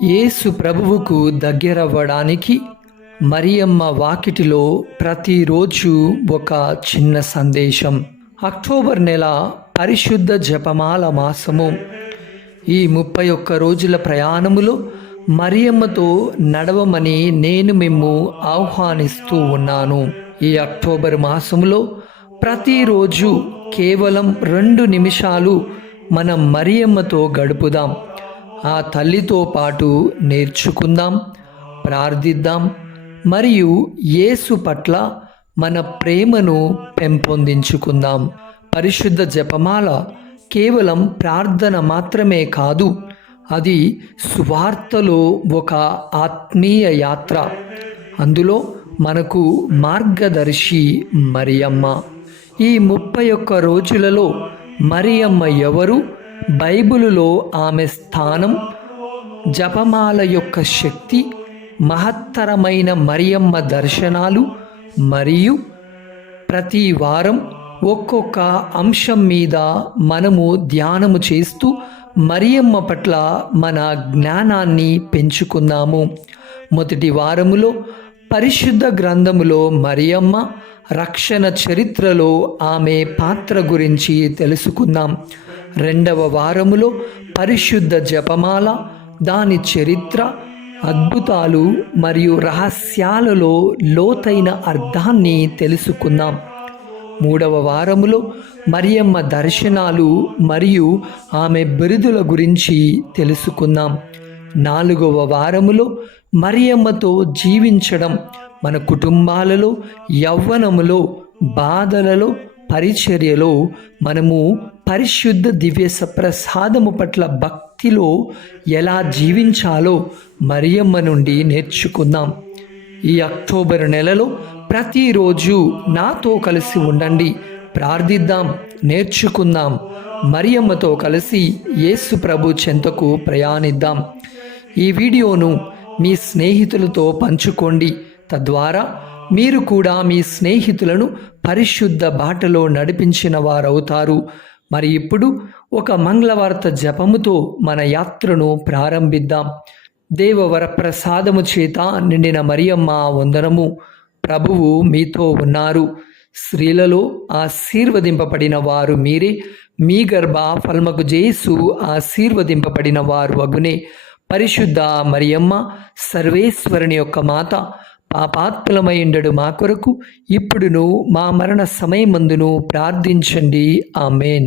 యేసు ప్రభువుకు దగ్గరవ్వడానికి మరియమ్మ వాకిటిలో ప్రతిరోజు ఒక చిన్న సందేశం. అక్టోబర్ నెల పరిశుద్ధ జపమాల మాసము. ఈ 31 రోజుల ప్రయాణములో మరియమ్మతో నడవమని నేను మిమ్ము ఆహ్వానిస్తూ ఉన్నాను. ఈ అక్టోబర్ మాసములో ప్రతిరోజు కేవలం 2 నిమిషాలు మనం మరియమ్మతో గడుపుదాం. ఆ తల్లితో పాటు నేర్చుకుందాం, ప్రార్థిద్దాం మరియు యేసు పట్ల మన ప్రేమను పెంపొందించుకుందాం. పరిశుద్ధ జపమాల కేవలం ప్రార్థన మాత్రమే కాదు, అది సువార్తలో ఒక ఆత్మీయ యాత్ర. అందులో మనకు మార్గదర్శి మరియమ్మ. ఈ 31 రోజులలో మరియమ్మ ఎవరు, బైబిలులో ఆమె స్థానం, జపమాల యొక్క శక్తి, మహత్తరమైన మరియమ్మ దర్శనాలు మరియు ప్రతి వారం ఒక్కొక్క అంశం మీద మనము ధ్యానము చేస్తూ మరియమ్మ పట్ల మన జ్ఞానాన్ని పెంచుకుందాము. మొదటి వారములో పరిశుద్ధ గ్రంథములో మరియమ్మ రక్షణ చరిత్రలో ఆమె పాత్ర గురించి తెలుసుకుందాం. రెండవ వారములో పరిశుద్ధ జపమాల, దాని చరిత్ర, అద్భుతాలు మరియు రహస్యాలలో లోతైన అర్థాన్ని తెలుసుకుందాం. మూడవ వారములో మరియమ్మ దర్శనాలు మరియు ఆమె బిరుదుల గురించి తెలుసుకుందాం. 4వ వారములో మరియమ్మతో జీవించడం, మన కుటుంబాలలో, యవ్వనములో, బాధలలో, పరిచర్యలో మనము పరిశుద్ధ దివ్య ప్రసాదము పట్ల భక్తిలో ఎలా జీవించాలో మరియమ్మ నుండి నేర్చుకుందాం. ఈ అక్టోబర్ నెలలో ప్రతిరోజు నాతో కలిసి ఉండండి, ప్రార్థిద్దాం, నేర్చుకుందాం, మరియమ్మతో కలిసి యేసు ప్రభు చెంతకు ప్రయాణిద్దాం. ఈ వీడియోను మీ స్నేహితులతో పంచుకోండి. తద్వారా మీరు కూడా మీ స్నేహితులను పరిశుద్ధ బాటలో నడిపించిన వారవుతారు. మరి ఇప్పుడు ఒక మంగళవార్త జపముతో మన యాత్రను ప్రారంభిద్దాం. దేవవర ప్రసాదము చేత నిండిన మరియమ్మ వందనము. ప్రభువు మీతో ఉన్నారు. స్త్రీలలో ఆశీర్వదింపబడిన వారు మీరే. మీ గర్భ ఫలముకు జేసు ఆశీర్వదింపబడిన వారు అగునే. పరిశుద్ధ మరియమ్మ, సర్వేశ్వరుని యొక్క మాత, పాపాత్ములమైండడు మా కొరకు ఇప్పుడును మా మరణ సమయమందును ప్రార్థించండి. ఆమెన్.